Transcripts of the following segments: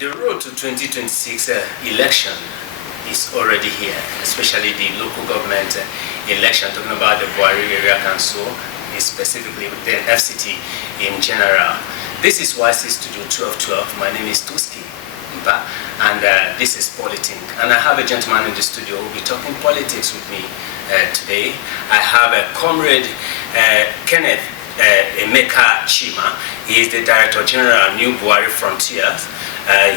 The road to 2026 election is already here, especially the local government election, talking about the Bwari area council, specifically the FCT in general. This is YC Studio 1212. My name is Tuski Mba, and this is Polithinks. And I have a gentleman in the studio who will be talking politics with me today. I have a comrade, Kenneth Emeka Chima. He is the Director General of New Bwari Frontiers.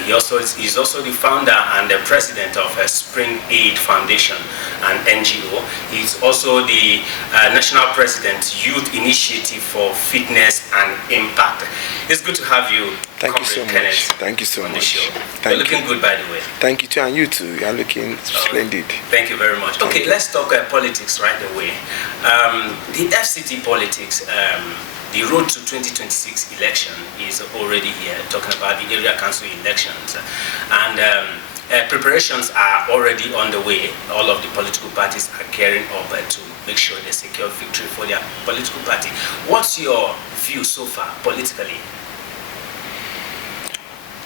He's also the founder and the president of Spring Aid Foundation, an NGO. He's also the national president, Youth Initiative for Fitness and Impact. It's good to have you. Thank you so much. Thank you so much. You're looking good, by the way. Thank you too, and you too. You're looking splendid. Thank you very much. Okay, let's talk politics right away. The FCT politics. The road to 2026 election is already here, talking about the area council elections. And preparations are already on the way. All of the political parties are gearing up to make sure they secure victory for their political party. What's your view so far, politically?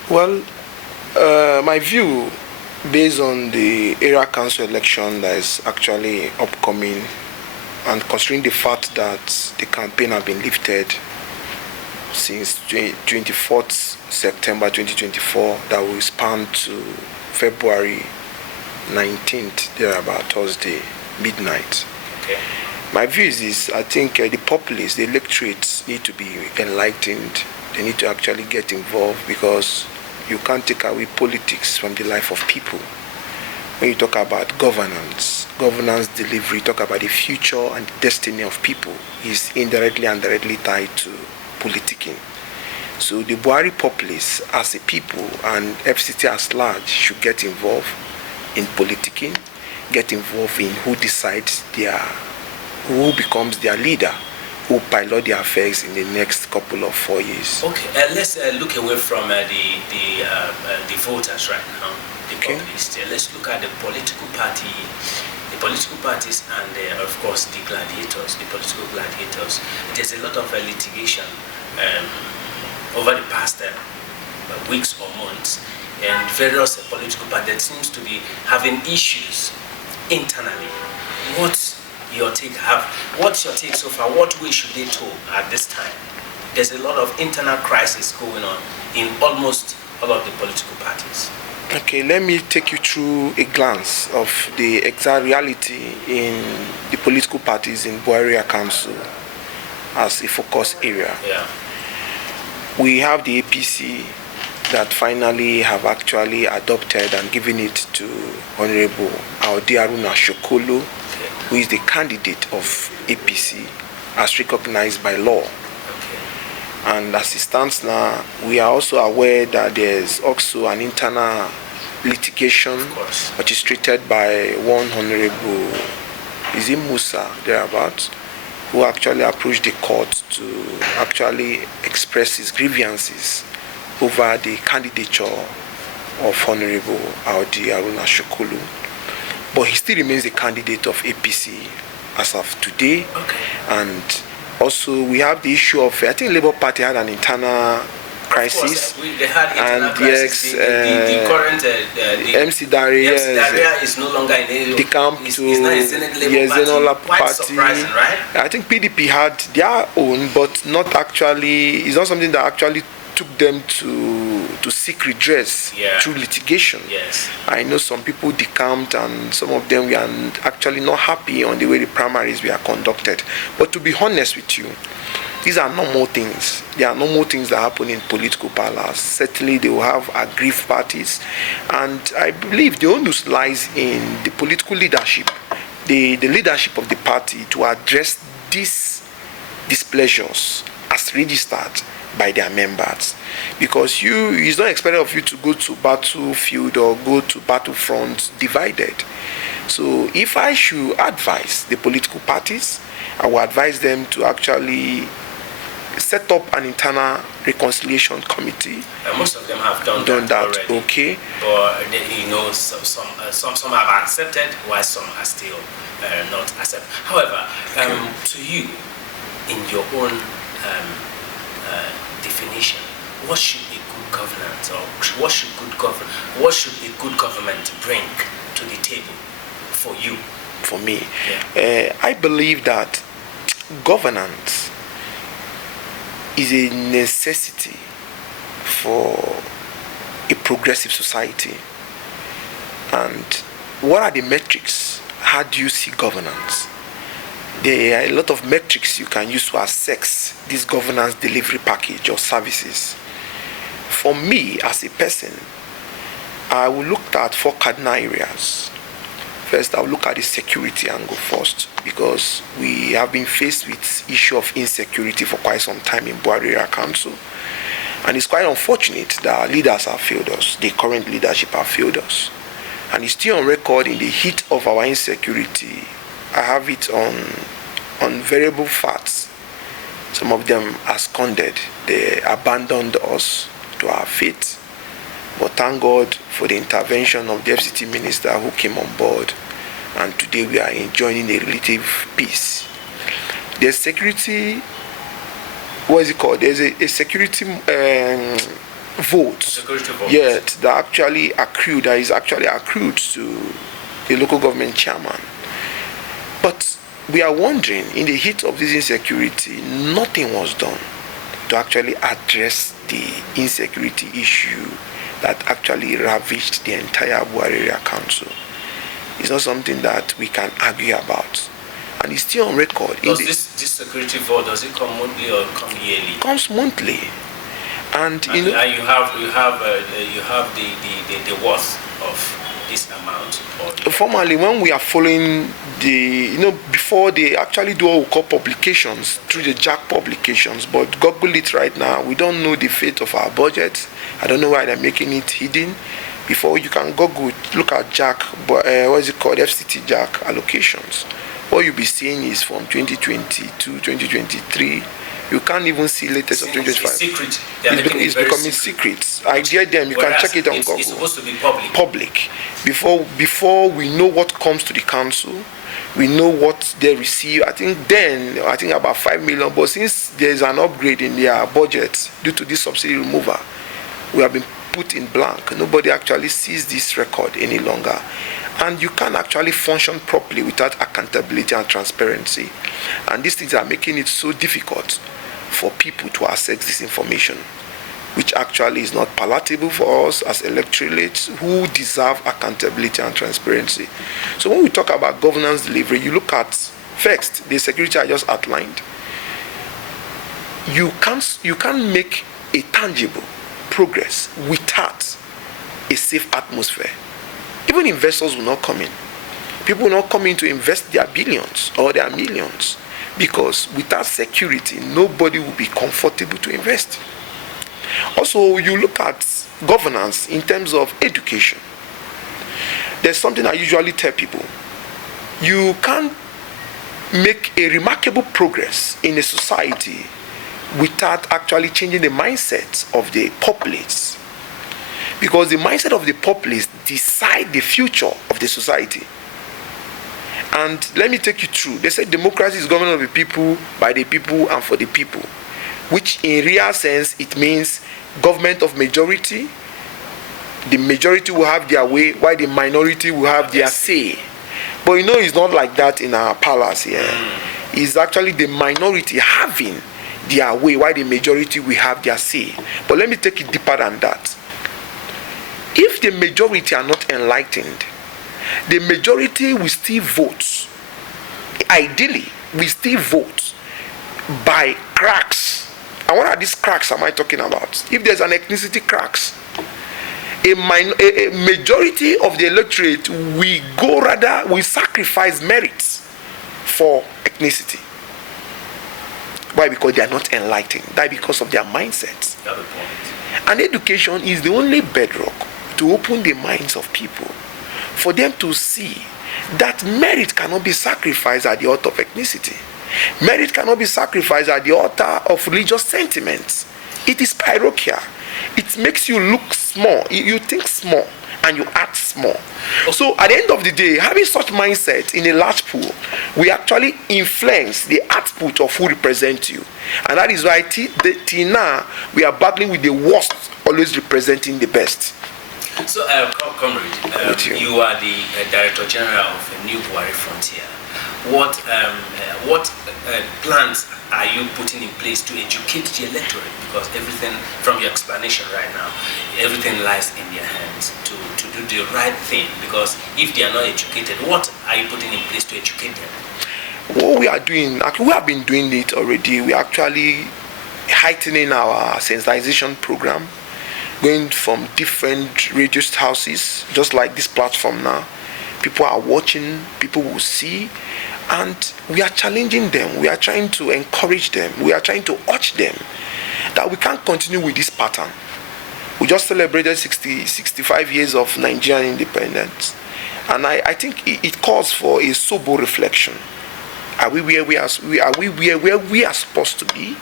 Well, my view, based on the area council election that is actually upcoming, and considering the fact that the campaign has been lifted since 24th September 2024, that will span to February 19th, there about Thursday, midnight. Okay. My view is this: I think the populace, the electorates need to be enlightened. They need to actually get involved, because you can't take away politics from the life of people. When you talk about governance delivery, talk about the future and the destiny of people, is indirectly and directly tied to politicking. So the Bwari populace as a people and FCT as large should get involved in politicking, get involved in who decides who becomes their leader, who pilot their affairs in the next couple of 4 years. Okay, let's look away from the voters right now. Okay. Let's look at the political parties, and of course the gladiators, the political gladiators. There's a lot of litigation over the past weeks or months, and various political parties seems to be having issues internally. What's your take so far? What way should they go at this time? There's a lot of internal crisis going on in almost all of the political parties. Okay, let me take you through a glance of the exact reality in the political parties in Bwari Council as a focus area. Yeah. We have the APC that finally have actually adopted and given it to Honorable Haruna Shokolo, who is the candidate of APC as recognized by law. And as it stands now, we are also aware that there's also an internal litigation orchestrated by one Honorable Musa, thereabouts, who actually approached the court to actually express his grievances over the candidature of Honorable Haruna Shokolo. But he still remains the candidate of APC as of today. Okay. And also, we have the issue of, I think Labour Party had an internal crisis. They had internal crisis. The current MC Daria is no longer in the camp is to not in Labour Party. Quite surprising, right? I think PDP had their own, but not actually. It's not something that actually took them to seek redress through litigation. Yes. I know some people decamped, and some of them were actually not happy on the way the primaries were conducted. But to be honest with you, these are normal things. There are normal things that happen in political palace. Certainly they will have aggrieved parties, and I believe the onus lies in the political leadership, the leadership of the party, to address these displeasures as registered by their members, because it's not expected of you to go to battlefield or go to battlefront divided. So if I should advise the political parties, I will advise them to actually set up an internal reconciliation committee. Most of them have done that already. Okay. But some have accepted, while some are still not accepted. However, to you, in your own definition, what should a good governance, or what should a good government bring to the table for you? For me, Yeah. I believe that governance is a necessity for a progressive society. And what are the metrics? How do you see governance? There are a lot of metrics you can use to assess this governance delivery package or services. For me, as a person, I will look at 4 cardinal areas. First, I'll look at the security angle first, because we have been faced with issue of insecurity for quite some time in Bwari Area Council. And it's quite unfortunate that our leaders have failed us. The current leadership have failed us. And it's still on record in the heat of our insecurity. I have it on variable facts. Some of them absconded. They abandoned us to our fate. But thank God for the intervention of the FCT minister who came on board. And today we are enjoying a relative peace. There's security, what is it called? There's a security vote. Security vote. Yet that is actually accrued to the local government chairman. But we are wondering, in the heat of this insecurity, nothing was done to actually address the insecurity issue that actually ravaged the entire Bwari Area Council. It's not something that we can argue about. And it's still on record. Does this security vote, does it come monthly or come yearly? It comes monthly. And you have the worth of this amount? Or formally, when we are following before they actually do what we call publications through the JAC publications, but Google it right now, we don't know the fate of our budget. I don't know why they're making it hidden. Before you can Google, look at JAC, FCT JAC allocations. What you'll be seeing is from 2020 to 2023. You can't even see latest of 2025. It's secret. It's becoming secret. I dare them. You can check it on Google. It's supposed to be public. Public. Before we know what comes to the council, we know what they receive. I think about 5 million. But since there is an upgrade in their budget due to this subsidy removal, we have been put in blank. Nobody actually sees this record any longer. And you can't actually function properly without accountability and transparency. And these things are making it so difficult for people to access this information, which actually is not palatable for us as electorates who deserve accountability and transparency. So when we talk about governance delivery, you look at, first, the security I just outlined. You can't make a tangible progress without a safe atmosphere. Even investors will not come in. People will not come in to invest their billions or their millions, because without security, nobody will be comfortable to invest. Also, you look at governance in terms of education. There's something I usually tell people. You can't make a remarkable progress in a society without actually changing the mindset of the populace. Because the mindset of the populace decide the future of the society. And let me take you through. They say democracy is government of the people, by the people, and for the people. Which in real sense, it means government of majority. The majority will have their way, while the minority will have their say. But it's not like that in our palace here. It's actually the minority having their way, while the majority will have their say. But let me take it deeper than that. If the majority are not enlightened, the majority will still vote. Ideally, we still vote by cracks. And what are these cracks am I talking about? If there's an ethnicity cracks, a majority of the electorate will sacrifice merits for ethnicity. Why? Because they are not enlightened. That because of their mindsets. And education is the only bedrock to open the minds of people, for them to see that merit cannot be sacrificed at the altar of ethnicity. Merit cannot be sacrificed at the altar of religious sentiments. It is parochial. It makes you look small. You think small, and you add small. So at the end of the day, having such mindset in a large pool, we actually influence the output of who represents you. And that is why till now, we are battling with the worst, always representing the best. So, comrade, you are the Director General of New Bwari Frontier. What plans are you putting in place to educate the electorate? Because everything, from your explanation right now, everything lies in their hands to do the right thing. Because if they are not educated, what are you putting in place to educate them? What we are doing, actually, we have been doing it already. We are actually heightening our sensitization program, going from different radio houses, just like this platform now. People are watching, people will see, and we are challenging them. We are trying to encourage them. We are trying to urge them that we can't continue with this pattern. We just celebrated 65 years of Nigerian independence, and I think it calls for a sober reflection. Are we where we are? Where we are supposed to be?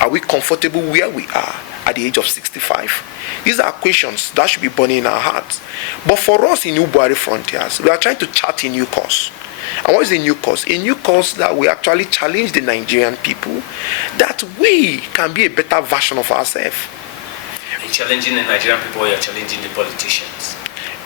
Are we comfortable where we are at the age of 65? These are questions that should be burning in our hearts. But for us in New Bwari Frontiers, we are trying to chart a new course. And what is a new course? A new course that we actually challenge the Nigerian people that we can be a better version of ourselves. Are you challenging the Nigerian people, or you're challenging the politicians?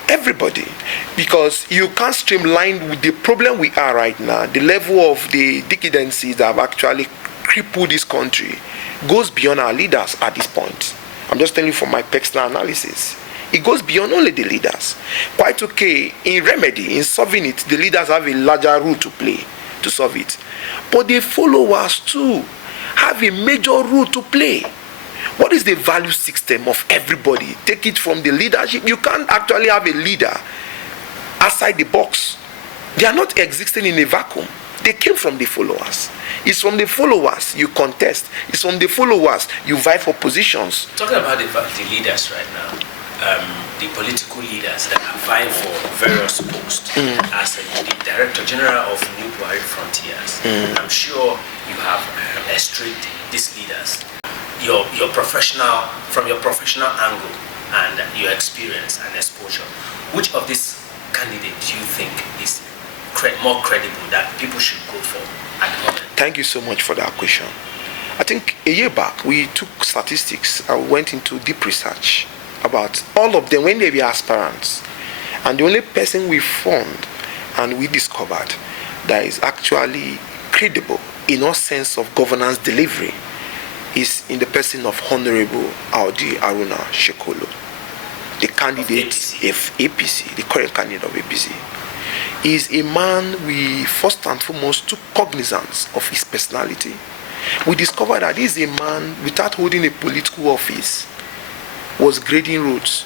Everybody, because you can't streamline with the problem we are right now. The level of the decadencies that have actually crippled this country goes beyond our leaders at this point. I'm just telling you from my personal analysis. It goes beyond only the leaders. Quite okay, in remedy, in solving it, the leaders have a larger role to play to solve it. But the followers too have a major role to play. What is the value system of everybody? Take it from the leadership. You can't actually have a leader outside the box. They are not existing in a vacuum. They came from the followers. It's from the followers you contest. It's from the followers you vie for positions. Talking about the leaders right now, the political leaders that are vying for various posts as the Director General of New Bwari Frontiers, I'm sure you have estranged these leaders. Your professional, from your professional angle and your experience and exposure, which of these candidates do you think is more credible that people should go for at the moment? Thank you so much for that question. I think a year back we took statistics. I went into deep research about all of them when they were aspirants, and the only person we found and we discovered that is actually credible in all sense of governance delivery is in the person of Honorable Audi Aruna Shekolo, the candidate of APC, the current candidate of APC. He is a man we first and foremost took cognizance of his personality. We discovered that he is a man without holding a political office was grading roads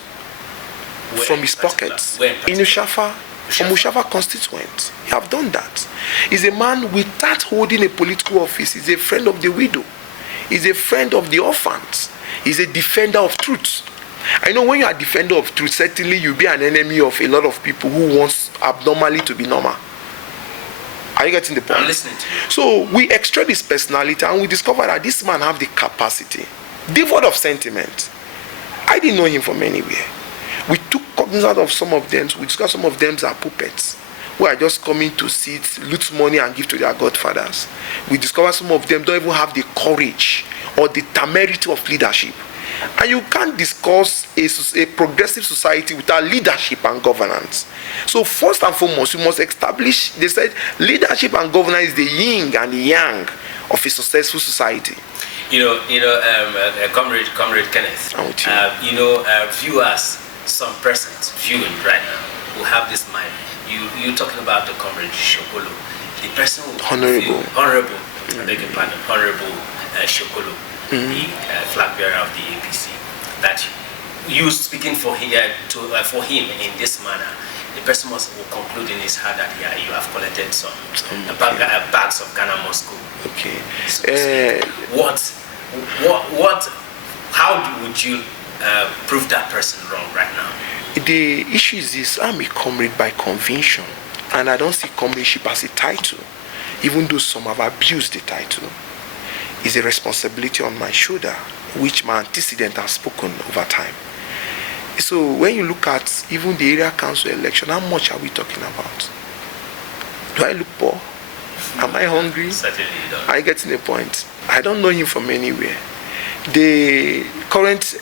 from his pockets in Ushafa, from Ushafa constituent. He have done that. He's a man without holding a political office. He's a friend of the widow. He's a friend of the orphans. He's a defender of truth. I know when you are a defender of truth, certainly you'll be an enemy of a lot of people who wants abnormally to be normal. Are you getting the point? I'm listening to you. So we extract his personality and we discover that this man have the capacity, devoid of sentiment. I didn't know him from anywhere. We took cognizance of some of them. We discovered some of them are puppets who are just coming to sit, loot money and give to their godfathers. We discover some of them don't even have the courage or the temerity of leadership. And you can't discuss a progressive society without leadership and governance. So first and foremost, you must establish, they said, leadership and governance is the yin and the yang of a successful society. Comrade Kenneth, viewers, some persons viewing right now who have this mind. You're talking about the Comrade Shokolo, the person who Honorable Shokolo, the flag bearer of the APC, that you speaking for him in this manner, the person will conclude in his heart that you have collected some bags of Ghana Moscow. Okay. How would you prove that person wrong right now? The issue is this: I'm a comrade by convention, and I don't see comradeship as a title, even though some have abused the title. It's a responsibility on my shoulder, which my antecedent has spoken over time. So when you look at even the area council election, how much are we talking about? Do I look poor? Am I hungry? Certainly you don't. Are you getting the point? I don't know him from anywhere. The current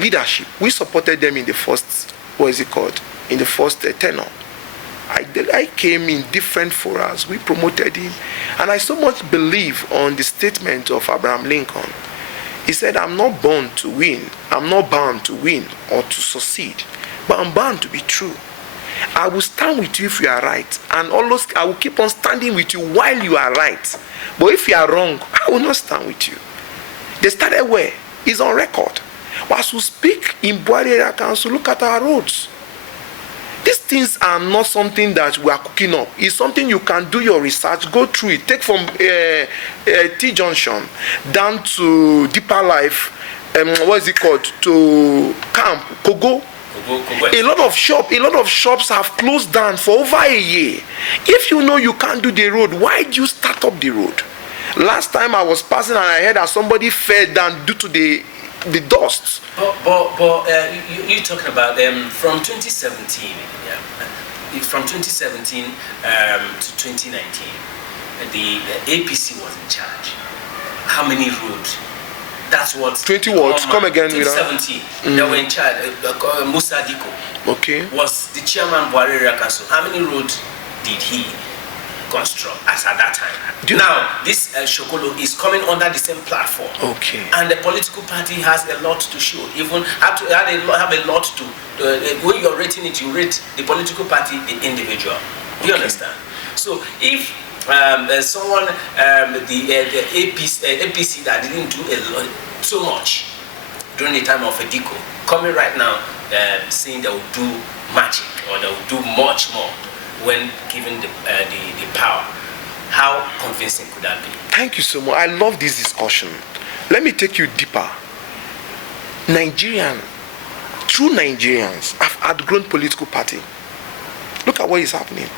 leadership, we supported them in the first, in the first tenure. I came in different forums, we promoted him, and I so much believe on the statement of Abraham Lincoln. He said, I'm not born to win, I'm not bound to win or to succeed, but I'm bound to be true. I will stand with you if you are right, and always I will keep on standing with you while you are right. But if you are wrong, I will not stand with you. They started where? It's on record. But as we speak in Bwari Area Council, look at our roads. These things are not something that we are cooking up. It's something you can do your research, go through it. Take from T Junction down to Deeper Life, to Camp, Kogo. A lot of shops have closed down for over a year. If you know you can't do the road, why do you start up the road? Last time I was passing and I heard that somebody fell down due to the dust. But you're talking about from 2017, from 2017 to 2019, the APC was in charge. How many roads? That's what 20 words. Come again. 2017. They were in charge. Musa Diko was the chairman of Bwari Area Council. How many roads did he construct as at that time? Now this Shokolo is coming under the same platform. And the political party has a lot to show. Even have a lot to. When you're rating it, you rate the political party, the individual. Do you understand? So if someone, the APC that didn't do so much during the time of Ediko, coming right now saying they will do magic or they will do much more when given the power, how convincing could that be? Thank you so much. I love this discussion. Let me take you deeper. True Nigerians have outgrown political party. Look at what is happening.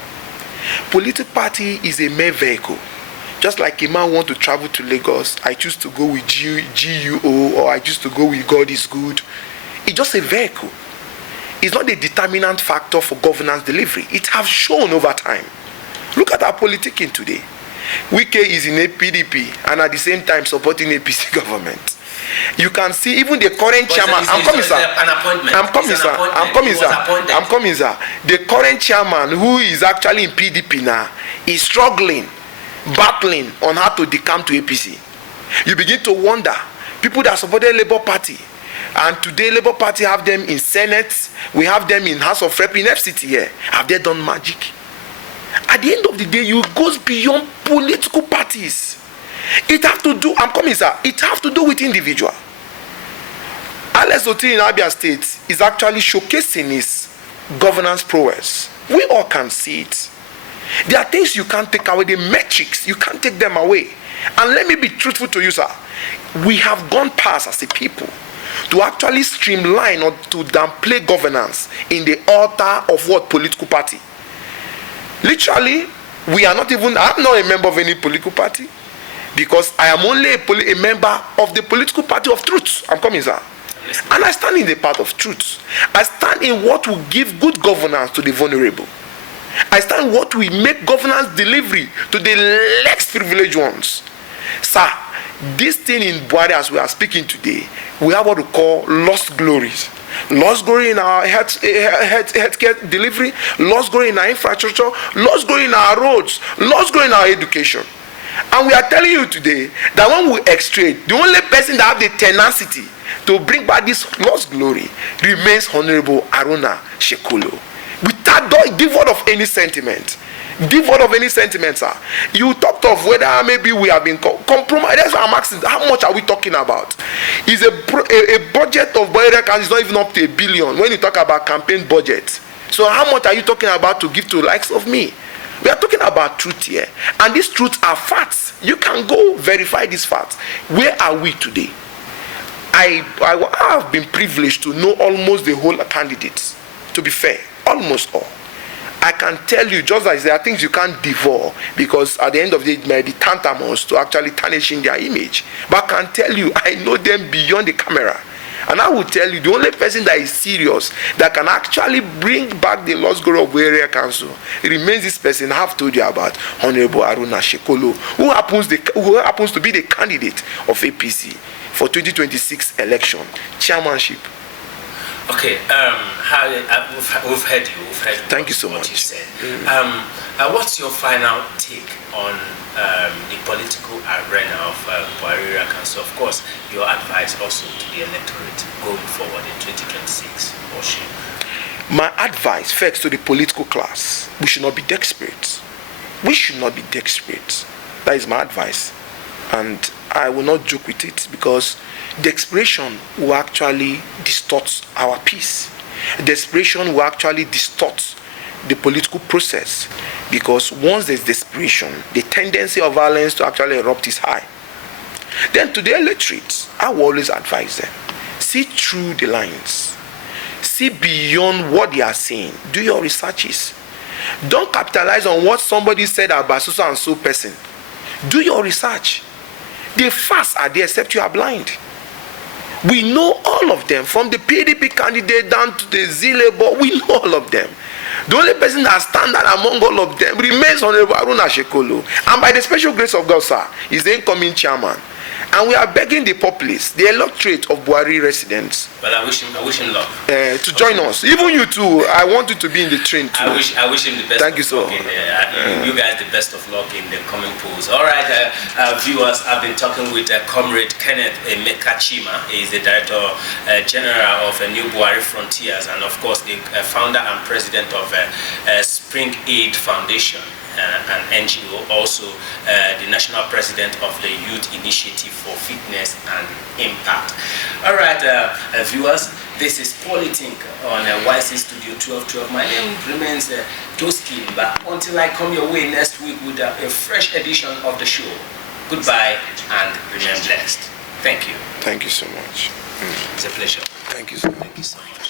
Political party is a mere vehicle. Just like a man want to travel to Lagos, I choose to go with GUO, or I choose to go with God is good. It's just a vehicle. It's not a determinant factor for governance delivery. It has shown over time. Look at our politicking today. Wike is in a PDP and at the same time supporting APC government. You can see even the current chairman. I'm coming, sir. The current chairman, who is actually in PDP now, is struggling, battling on how to decamp to APC. You begin to wonder, people that supported Labour Party, and today Labour Party have them in Senate, we have them in House of Rep in FCT here. Have they done magic? At the end of the day, it goes beyond political parties. It have to do, it have to do with individual. Alex Oti in Abia State is actually showcasing his governance prowess. We all can see it. There are things you can't take away, the metrics, you can't take them away. And let me be truthful to you, sir. We have gone past as a people to actually streamline or to downplay governance in the altar of what political party. Literally, we are not even, I'm not a member of any political party because I am only a member of the political party of truth. I'm coming, sir. And I stand in the path of truth. I stand in what will give good governance to the vulnerable. I stand in what will make governance delivery to the less privileged ones. Sir, this thing in Bwari as we are speaking today, we have what we call lost glories. Lost glory in our healthcare delivery, lost glory in our infrastructure, lost glory in our roads, lost glory in our education. And we are telling you today that when we extrade, the only person that have the tenacity to bring back this lost glory remains Honorable Aruna Shekolo. Without devoid of any sentiment. Devoid of any sentiment, sir. You talked of whether maybe we have been compromised. That's what I'm asking. How much are we talking about? Is a budget of Bwari Council is not even up to $1 billion when you talk about campaign budget. So how much are you talking about to give to the likes of me? We are talking about truth here. And these truths are facts. You can go verify these facts. Where are we today? I have been privileged to know almost the whole candidates. To be fair, almost all. I can tell you, just as there are things you can't devour, because at the end of the day, it may be tantamount to actually tarnishing their image. But I can tell you, I know them beyond the camera. And I will tell you, the only person that is serious, that can actually bring back the lost glory of area council, it remains this person I have told you about, Honorable Haruna Shekolo, who happens to be the candidate of APC for 2026 election, chairmanship. Okay, we've heard you. Thank you so what much. You said. What's your final take on the political arena of Bwari Area Council? Of course, your advice also to the electorate going forward in 2026. My advice first to the political class: we should not be desperate. We should not be desperate. That is my advice, and I will not joke with it, because desperation will actually distort our peace. Desperation will actually distort the political process, because once there's desperation, the tendency of violence to actually erupt is high. Then to the electorate, I will always advise them: see through the lines, see beyond what they are saying, do your researches. Don't capitalize on what somebody said about so and so person. Do your research. The facts are there, except you are blind. We know all of them, from the PDP candidate down to the Z-Labour. We know all of them. The only person that stands out among all of them remains Honorable Haruna Shekolo. And by the special grace of God, sir, is the incoming chairman. And we are begging the populace, the electorate of Bwari residents. Well, I wish him luck. To join us. Even you too. I want you to be in the train too. I wish him the best. Thank you so much. You guys the best of luck in the coming polls. All right, viewers, I've been talking with Comrade Kenneth Emeka Chima. He is the Director General of New Bwari Frontiers, and of course the founder and president of Spring Aid Foundation. An NGO, also the national president of the Youth Initiative for Fitness and Impact. All right, viewers, this is Polithinks on YC Studio 1212. My name remains Toski, but until I come your way next week with a fresh edition of the show, goodbye and remain blessed. Thank you. Thank you so much. It's a pleasure. Thank you so much. Thank you so much.